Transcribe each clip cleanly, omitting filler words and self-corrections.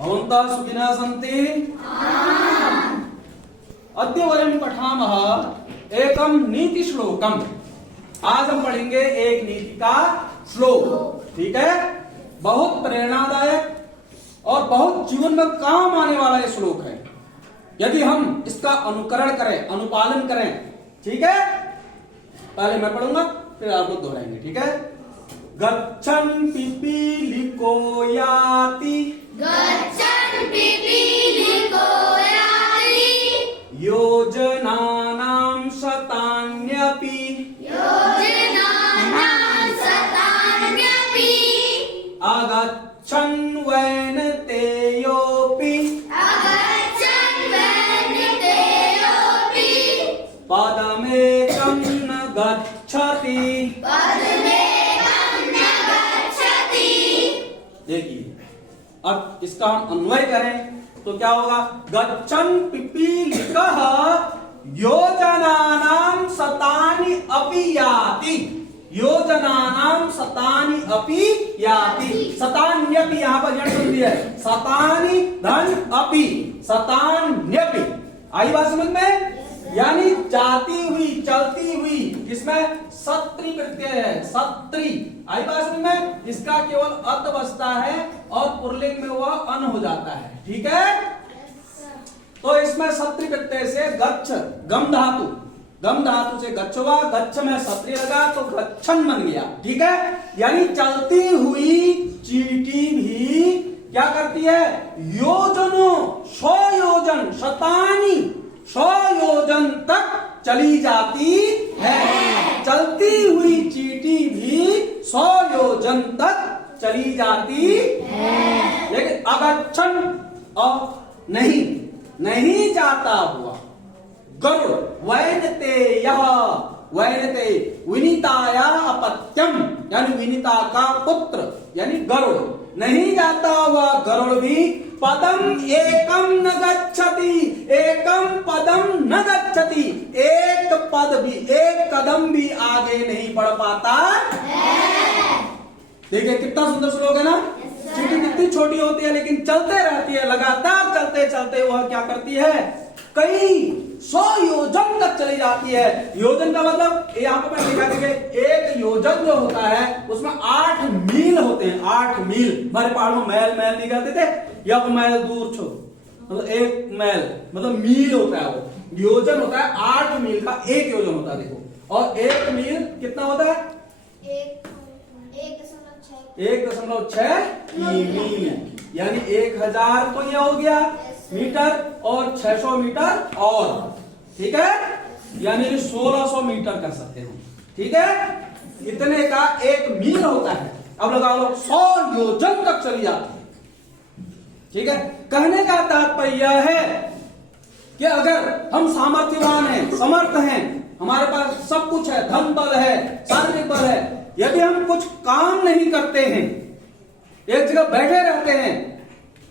भवन्तः सुखिनः सन्ति। अद्य वयं पठामः एकं नीति श्लोकम। आज हम पढ़ेंगे एक नीति का श्लोक। ठीक है, बहुत प्रेरणादायक और बहुत जीवन में काम आने वाला ये श्लोक है यदि हम इसका अनुकरण करें, अनुपालन करें। ठीक है, पहले मैं पढ़ूंगा फिर आप लोग दोहराएंगे। ठीक है, गच्छन् पिपीलिको याति, गच्छन् पिपीलिको याति, योजनानां शतान्यपि, योजनानां शतान्यपि, अगच्छन् वैनतेयोऽपि, अगच्छन् वैनतेयोऽपि, पदमेकं न गच्छति। पदमेकं न गच्छति। देखिए, अब इसका हम अन्वय करें तो क्या होगा? गच्छन् पिपीलिकः योजनानां शतानि अपि याति, योजनानां शतानि अपि याति। शतान्यपि यहां पर जड़ संधि है, शतानि धन अपि, शतान्यपि। आई बात समझ में? यानी जाती हुई, चलती हुई, इसमें सत्री प्रत्यय है, सत्री। आई बात समझ में? इसका केवल अर्थ बचता है और पुल्लिंग में वह अन हो जाता है। ठीक है, तो इसमें सत्री प्रत्यय से गच्छ, गम धातु से गच्छ हुआ, गच्छ में सत्री लगा तो गच्छन बन गया। ठीक है, यानी चलती हुई चींटी भी क्या करती है? योजनों, 100 योजन, शतानी, 100 योजन तक चली जाती है। चलती हुई चींटी भी 100 योजन तक चली जाती है। लेकिन अगच्छन और नहीं जाता हुआ गरुड़, वैनतेयः, वैनते विनीताया अपत्यम, यानी विनीता का पुत्र यानी गरुड़, नहीं जाता हुआ गरुड़ भी पदम एकम न गच्छति, एकम पदम न गच्छति, एक पद भी, एक कदम भी आगे नहीं बढ़ पाता है। देखिए कितना सुंदर श्लोक है ना। चींटी कितनी छोटी होती है लेकिन चलते रहती है, लगातार चलते चलते वह क्या करती है? कई 100 योजन तक चली जाती है। योजन का मतलब यहाँ पर मैं लिखा देखिए, एक योजन जो होता है उसमें 8 मील होते हैं। 8 मील, हमारे पहाड़ में मैल मैल नहीं कहते थे, यक मैल दूर छो, मतलब 1 मैल मतलब मील होता है। वो योजन होता है 8 मील का एक योजन होता है। देखो, और 1 मील कितना होता है? 1.6 मील, यानी 1000 तो यह हो गया मीटर और 600 मीटर और। ठीक है, यानी 1600 मीटर कर सकते हो। ठीक है, इतने का 1 मील होता है। अब लगा लो 100 योजन तक चली जाती है। ठीक है, कहने का तात्पर्य यह है कि अगर हम सामर्थ्यवान हैं, समर्थ हैं, हमारे पास सब कुछ है, धन बल है, शारीरिक बल है, यदि हम कुछ काम नहीं करते हैं, एक जगह बैठे रहते हैं,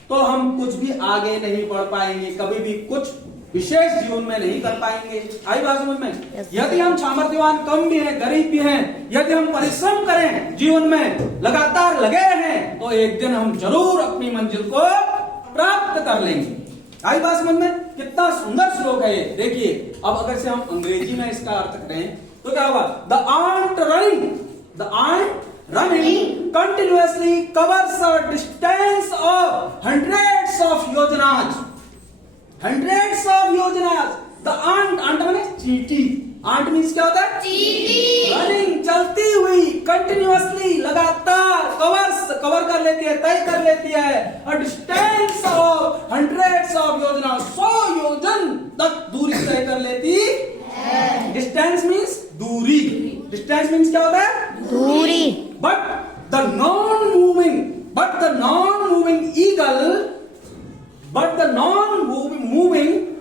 तो हम कुछ भी आगे नहीं बढ़ पाएंगे, कभी भी कुछ विशेष जीवन में नहीं कर पाएंगे। आई बात समझ में? यदि हम सामर्थ्यवान कम भी हैं, गरीब भी हैं, यदि हम परिश्रम करें, जीवन में लगातार लगे हैं, तो एक दिन हम जरूर अपनी मंजिल को प्राप्त कर लेंगे। आई बात समझ में? कितना सुंदर श्लोक है ये। देखिए, अब अगर से हम अंग्रेजी में इसका अर्थ करें तो क्या होगा? The ant running continuously covers a distance of hundreds of yojanas. The ant माने चींटी। ant means क्या होता है? चींटी। रनिंग, चलती हुई, कंटिन्यूअसली, लगातार, कवर कर लेती है, तय कर लेती है। a distance of hundreds of yojanas, 100 योजन तक दूरी तय कर लेती है। डिस्टेंस मीन्स दूरी। डिस्टेंस मीन्स क्या होता है? दूरी। But the non-moving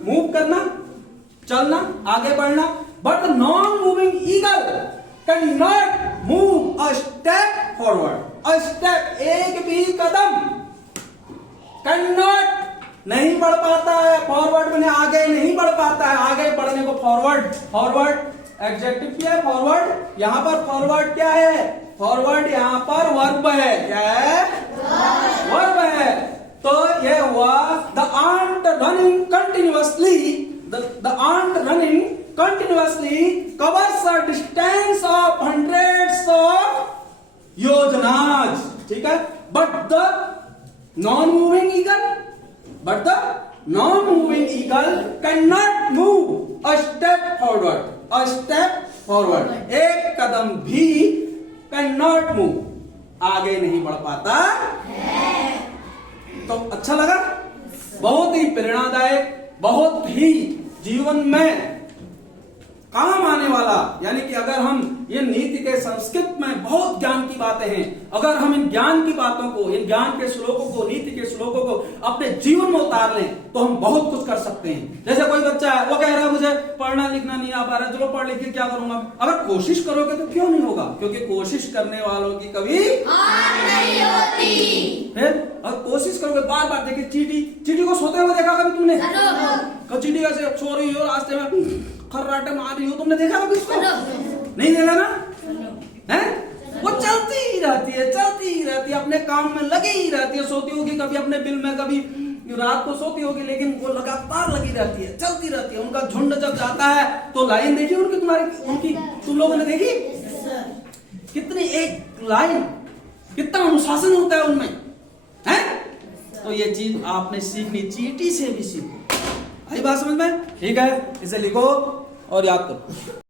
move करना, चलना, आगे बढ़ना, but the non-moving eagle cannot move a step forward, a step, एक भी कदम cannot, नहीं बढ़ पाता है। फॉरवर्ड में आगे नहीं बढ़ पाता है। आगे बढ़ने को फॉरवर्ड एडजेक्टिव क्या है? फॉरवर्ड। यहां पर फॉरवर्ड क्या है? फॉरवर्ड यहाँ पर वर्ब है। क्या है? वर्ब है। तो ये running continuously, the ant running continuously covers a distance of hundreds of yojanas. ठीक है? But the non-moving eagle cannot move a step forward. A step forward. एक कदम भी cannot move. आगे नहीं बढ़ पाता है। तो अच्छा लगा? बहुत ही प्रेरणादायक, बहुत ही जीवन में काम आने वाला, यानी कि अगर हम ये नीति के संस्कृत में बहुत ज्ञान की बातें हैं, अगर हम इन ज्ञान की बातों को, इन ज्ञान के श्लोकों को, नीति के श्लोकों को अपने जीवन में उतार लें तो हम बहुत कुछ कर सकते हैं। जैसे कोई बच्चा है, वो कह रहा है मुझे पढ़ना लिखना नहीं आ पा रहा, चलो पढ़ लिख के क्या करूंगा। अगर कोशिश करोगे तो क्यों नहीं होगा, क्योंकि कोशिश करने वालों की कभी हार नहीं होती। फिर और कोशिश करोगे, बार बार देखिए चींटी को सोते हुए देखा कभी तुमने? चींटी कैसे सो रही हो, रास्ते में खर्राटे मार रही हो, तुमने देखा कभी इसको? नहीं देखा ना? हैं? वो चलती रहती है, अपने काम में लगी ही रहती है। सोती होगी कभी अपने बिल में, कभी रात को सोती होगी, लेकिन वो लगातार लगी रहती है, चलती रहती है। उनका झुंड जब जाता है तो लाइन देखी उनकी तुम लोगों ने देखी? कितनी एक लाइन, कितना अनुशासन होता है उनमें, है? तो ये चीज आपने सीखनी, चींटी से भी सीखो। आई बात समझ में? ठीक है, इसे लिखो और याद करो।